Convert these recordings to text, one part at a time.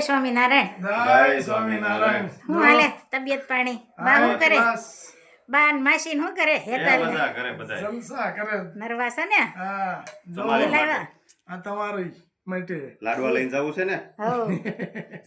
સ્વામિનારાયણ. જય સ્વામિનારાયણ. હું હાલે? તબિયત પાણી? બા હું કરે? બસ. બા માસી શું કરે? હેતાલ. બધા કરે બધા જલસા કરે. નરવાસા ને? હા. જો લાવ્યા? આ તમારી માટે. લાડવા લઈને જવું છે ને? હો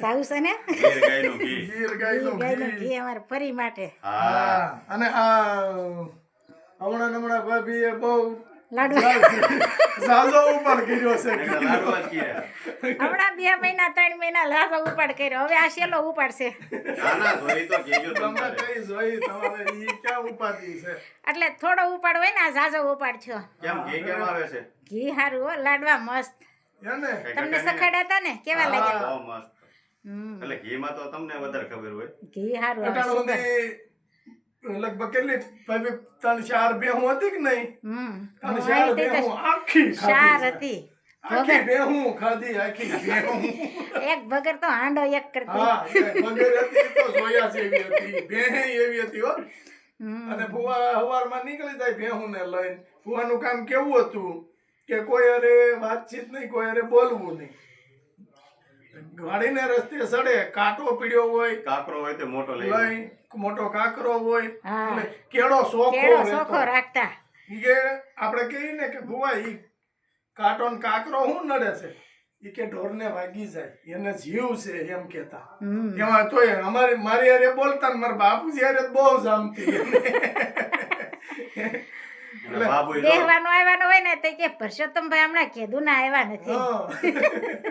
સાવું છે ને? ગીર ગાયનું ઘી. ગીર ગાયનું ગાયનું ઘી. અમારે ફરી માટે. હા. હા. અને આ હમણાં હમણાં ભાભીએ બહુ લાડવા. ઝાઝો કર્યો છે. હમણાં બે મહિના ત્રણ મહિના લાસો ઉપાડ કર્યો. હવે આ શેલો ઉપાડશે ના ના જોઈ તો કહેજો તમે તમારે. કઈ જોઈ તમારે ઈ ક્યાં ઉપાધિ છે? એટલે થોડો ઉપાડ હોય ને આ ઝાઝો ઉપાડ છો. ઘી કેમ આવે છે? ઘી હારું હો લાડવા મસ્ત. તમને? સખાડ્યા હતા ને કેવા લાગ્યા? એટલે ઘી માં તો તમને વધારે ખબર હોય. ઘી હારું લગભગ કેટલી? ભાઈ ત્રણ ચાર બેહું હતી કે નહીં? હમ. ત્રણ ચાર બે હું આખી ચાર હતી. આખી બેહું ખાધી આખી બેહું. એક ભગર તો હાંડો એક કરતી. હા વગેરે હતી તો જોયા જેવી હતી બે એવી હતી હો. અને ફુવા હવારમાં નીકળી જાય ભેહું ને લઈને. ફુવાનું કામ કેવું હતું કે કોઈ અરે વાતચીત નહીં કોઈ અરે બોલવું નહીં. ગાડીને રસ્તે સડે કાંટો પીડ્યો હોય કાકરો હોય તે મોટો લઈ લઈ મોટો કાકરો હોય અને કેળો સોખો સોખો રાખતા. કે આપણે કહીએ ને કે ભુવા ઈ કાટોન કાકરો હું નડે છે? એ કે ઢોરને વાગી જાય. એને જીવ છે એમ કેતા એમાં તો અમારે મારી હારે બોલતા ને મારા બાપુજી હારે બહુ જામતી. આવવાનો હોય ને તો કે પરસોત્તમભાઈ હમણાં કીધું ના આવ્યા નથી. હા.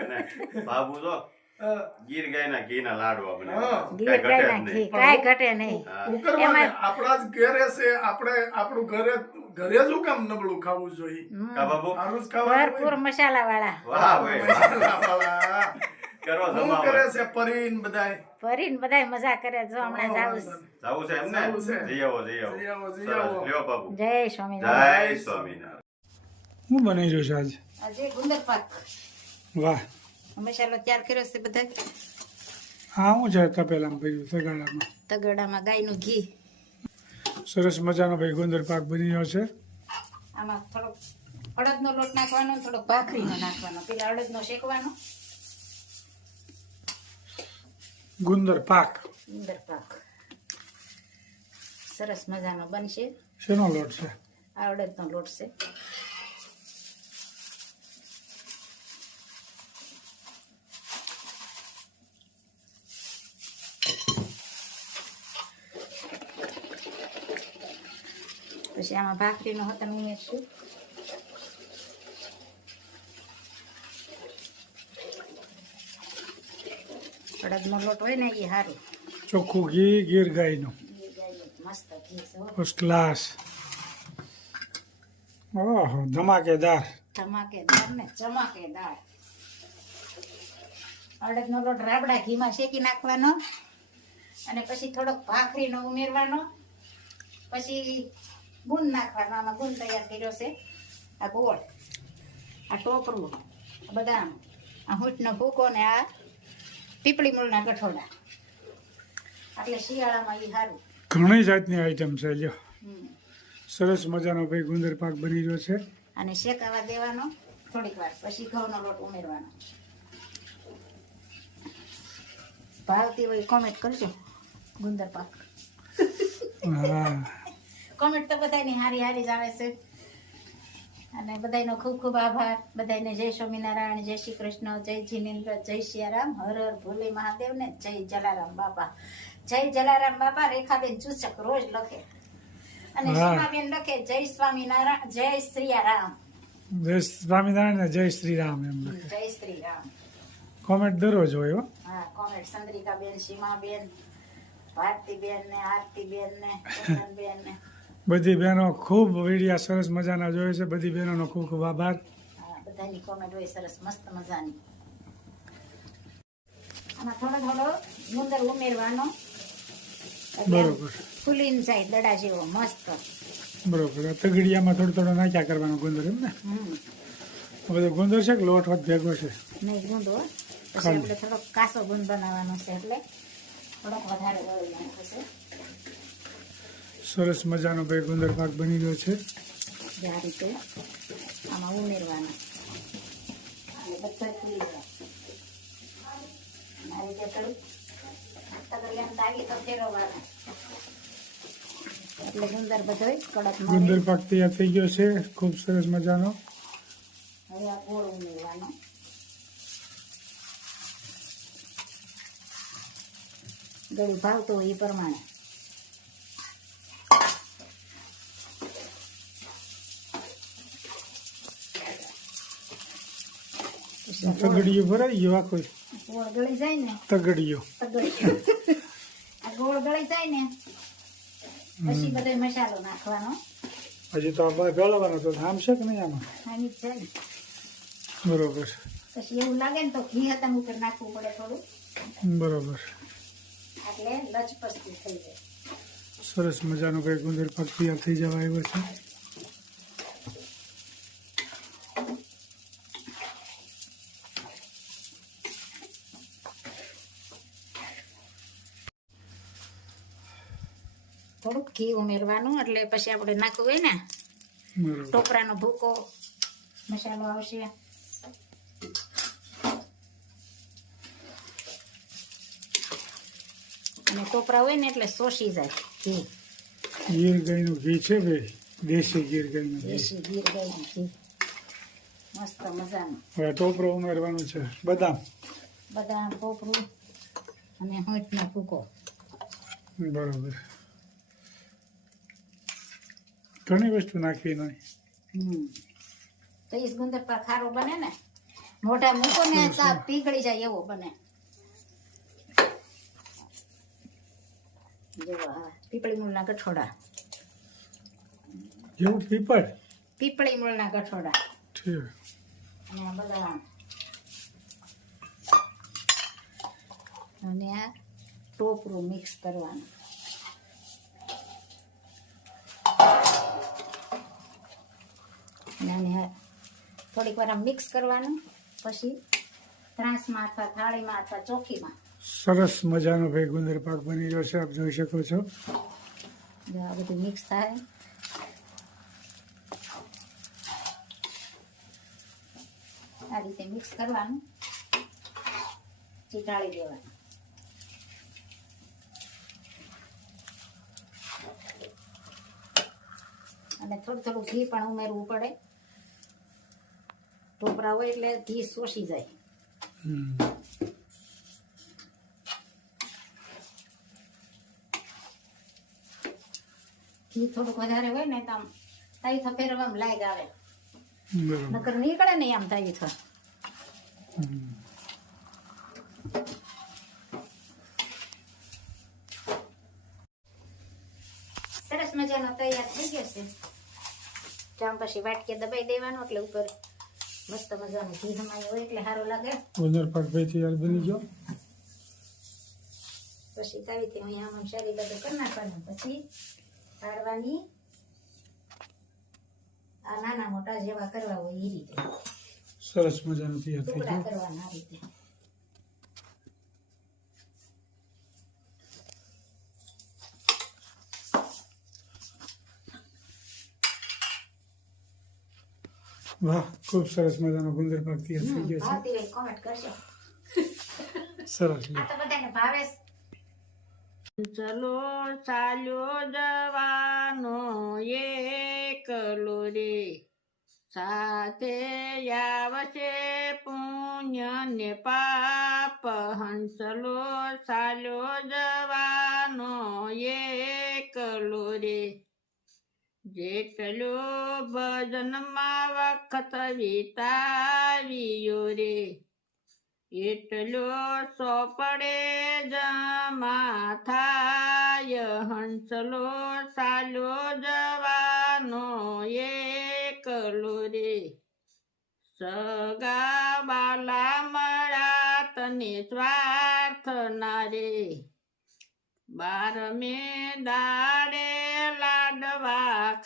અને બાબુ જો. ગીર ગાયના ઘીના લાડવા બને. ગીર ગાયના ઘી નહીં. કાંઈ ઘટે નહીં. એમાં- આપણા જ ઘરે છે આપણે આપણું ઘરે ઘરે જ કામ નબળું ખાવું જોઈએ? કા બાબુ? સારું ખાવા ભરપૂર મસાલા વાળા વાહ ભાઈ. વાહ. મસાલાવાળા. કરો શું કરે છે પરીન બધાય? પરીન બધાય મજા કરે જો હમણાં જાવું છે. જાવું છે એમ ને? જઈ આવો જઈ આવો. જઈ આવો, જઈ આવો. લ્યો બાબુ. જય સ્વામિનારાયણ. જય સ્વામિનારાયણ. હું બનાવી રહ્યો છું આજે? આજે ગુંદર પાક વાહ. મસાલો તૈયાર કર્યો છે બધા હા હું છે તપેલામાં કર્યું તગાડામાં તગાડામાં ગાયનું ઘી. સરસ મજાનો ભાઈ ગુંદર પાક બની ગયો છે. આમાં થોડોક અડદનો લોટ નાખવાનો થોડોક ભાખરીનો નાખવાનો. પેલા અડદનો શેકવાનો. ગુંદર પાક. ગુંદર પાક. સરસ મજાનો બનશે. શેનો લોટ છે? આ અડદનો લોટ છે. પછી આમાં ભાખરીનો હતન ઉમેરશું અડદનો લોટ હોય ને એ સારું ચોખ્ખું ઘી ગીર ગાયનું. મસ્ત ઘી. ફર્સ્ટ ક્લાસ ઓહો ધમાકેદાર. ધમાકેદાર ને ચમાકેદાર અડદનો લોટ રાબડા ઘીમાં શેકી નાખવાનો અને પછી થોડોક ભાખરીનો ઉમેરવાનો. પછી ગુંદ નાખવાનો આમાં ગુંદ તૈયાર કર્યો છે. આ ગોળ આ ટોપરું બદામ આ હૂંટનો ભૂકો ને આ પીપળી મૂળના ગઠોડા. એટલે શિયાળામાં એ સારું ઘણી જાતની આઈટમ છે જો. સરસ મજાનો ભાઈ ગુંદર પાક બની રહ્યો છે. અને શેકાવા દેવાનો થોડીક વાર પછી ઘઉંનો લોટ ઉમેરવાનો. ભાવતી હોય કોમેન્ટ કરજો ગુંદર પાક. હા. કોમેન્ટ તો બધાની હારી હારી જ આવે છે. અને બધાનો ખૂબ ખૂબ આભાર. બધાને જય સ્વામિનારાયણ જય શ્રી કૃષ્ણ જય જીનેન્દ્ર જય સિયારામ હર હર ભોલે મહાદેવ ને જય જલારામ બાપા. જય જલારામ બાપા રેખાબેન ચૂચક રોજ લખે. અને સીમાબેન લખે જય સ્વામિનારાયણ જય શ્રીયારામ. જય સ્વામિનારાયણ જય શ્રી રામ એમ જય શ્રી રામ કોમેન્ટ દરરોજ હોય હા. કોમેન્ટ ચંદ્રિકાબેન સીમાબેન ભારતીબેન ને આરતીબેન ને ચંદનબેન ને બધી બહેનો ખૂબ વિડીયા સરસ મજાના જોયે છે. બધી બહેનોનો ખૂબ ખૂબ આભાર. બધાની કોમેન્ટ હોય સરસ મસ્ત મજાની. આમાં થોડો થોડો ગુંદર ઉમેરવાનો. બરોબર. ફૂલીને જાય દડા જેવો મસ્ત. બરોબર. તગડિયામાં થોડું થોડો નાખ્યા કરવાનો ગુંદર એમ ને? બધો ગુંદર છે કે લોટ હોત ભેગો છે? નહીં ગુંદ પછી આપણે થોડોક કાસો ગુંદ બનાવવાનો છે એટલે થોડોક વધારે ગળો છે સરસ મજાનો ભાઈ ગુંદર પાક બની ગયો છે. આ રીતે આમાં ઉમેરવાનો. બધા ફૂલી જાય આ રીતે થોડું તગડિયાને દાગી તો ફેરવવાનું. એટલે ગુંદર બધોય કડક ગુંદર પાક તૈયાર થઈ ગયો છે. ખૂબ સરસ મજાનો. હવે આ ગોળ ઉમેરવાનો. ગળું ભાવતું હોય એ પ્રમાણે પછી આ ગોળ- તગડીયો ભરાઈ ગયો આખો. ગોળ ગળી જાય ને. તગડીયો આ ગોળ ગળી જાય ને પછી બધો મસાલો નાખવાનો. હજી તો આ ગળવાનો તો આમ છે કે નહીં આમાં? આની છે બરોબર. પછી એવું લાગે ને તો ઘી હતા ઉપર નાખવું પડે થોડું. બરોબર. એટલે લચપસતું થઈ જાય. સરસ મજાનો કઈ ગુંદર પાક તૈયાર થઈ જવા આવ્યો છે. થોડુંક ઘી ઉમેરવાનું એટલે પછી આપણે નાખવું હોય ને ટોપરાનો ભૂકો મસાલો આવશે. અને ટોપરા હોય ને એટલે શોષી જાય ઘી. ગીર ગાયનું ઘી છે ભાઈ દેશી ગીર ગાયનું દેશી ગીર ગાયનું ઘી. મસ્ત મજાનું. હવે ટોપરો ઉમેરવાનું છે. બદામ. બદામ ટોપરું અને હોંચનો ભૂકો. બરોબર. ઘણી વસ્તુ નાખવી નહીં હમ. તો ઈ ગુંદર પર ખારો બને ને મોઢા મૂકો ને તો પીગળી જાય એવો બને. જો આ પીપળી મૂળના ગઠોડા. જેવું પીપળ? પીપળી મૂળના ગઠોડા. ઠીક. અને આ બદામ અને આ ટોપરું મિક્સ કરવાનું. અને આને થોડીક વાર મિક્સ કરવાનું પછી ત્રાસમાં અથવા થાળીમાં અથવા ચોકીમાં સરસ મજાનો ભાઈ ગુંદર પાક બની રહ્યો છે આપ જોઈ શકો છો. જો આ બધું મિક્સ થાય. આ રીતે મિક્સ કરવાનું. ચીટાળી દેવાનું. અને થોડું થોડું ઘી પણ ઉમેરવું પડે. ટોપરા હોય એટલે ઘી શોષી જાય. ઘી થોડુંક વધારે હોય ને તો આમ તાઈ તો ફેરવામાં લાગ આવે. નકર નીકળે નહીં આમ તાઈ થો સરસ મજાનો તૈયાર થઈ ગયો છે. જામ પછી વાટકે દબાઈ દેવાનો એટલે ઉપર મસ્ત મજાનું ઘી હોય એટલે સારું લાગે. ગુંદર ભાઈ યાર બની ગયો. પછી તાવીથી અહીંયા આમ શરી બધું કરી નાખવાનું. પછી કાઢવાની આ નાના મોટા જેવા કરવા હોય એ રીતે. સરસ મજાનું તૈયાર થઈ ગયું કરવાના આ રીતે. વાહ ખૂબ સરસ મજાનો ગુંદર પાક તૈયાર થઈ ગયો કોમેન્ટ છે. સરસ આ તો બધાને ભાવે ચલો ચાલ્યો જવાનો એકલો રે. સાથે આવશે પુણ્ય ને પાપ. હંસલો ચાલ્યો જવાનો જેટલો ભજનમાં વખત વિતાવ્યો રે. એટલો સોપડે જ માથાય હંસલો સાલો જવાનો એકલો રે. સગા બાલા મળા તને સ્વાર્થ ના રે. બારમે દાડે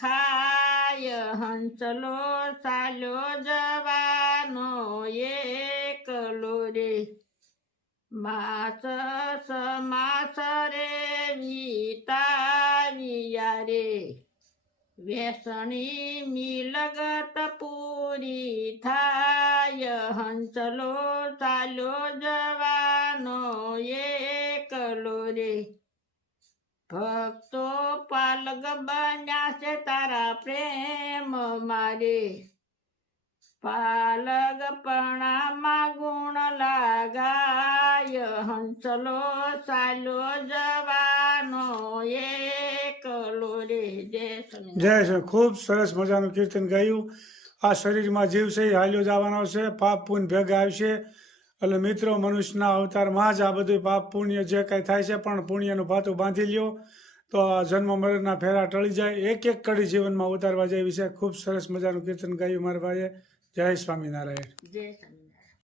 ખાય, હંસલો ચાલ્યો જવાનો એકલો રે. માસ સમાસ રે વિતાવિયા રે. વેસણી મિલગત પૂરી થાય, હંસલો ચાલ્યો જવાનો રે ભક્તો પાલક બન્યા છે તારા પ્રેમ મારે. પાલક પણામાં ગુણ લાગાય, હંસલો સાલો જવાનો એકલો રે જય. જય ખૂબ સરસ મજાનું કીર્તન ગાયું. આ શરીરમાં જીવ છે હાલ્યો જવાનો છે, પાપ પૂન ભેગા આવશે. એટલે મિત્રો, મનુષ્યના અવતારમાં જ આ બધું પાપ પુણ્ય જે કાંઈ થાય છે, પણ પુણ્યનું ભાતું બાંધી લ્યો તો આ જન્મ મરણના ફેરા ટળી જાય. એક એક કડી જીવનમાં ઉતારવા જાય વિશે ખૂબ સરસ મજાનું કીર્તન ગાયું મારા ભાઈએ. જય સ્વામિનારાયણ.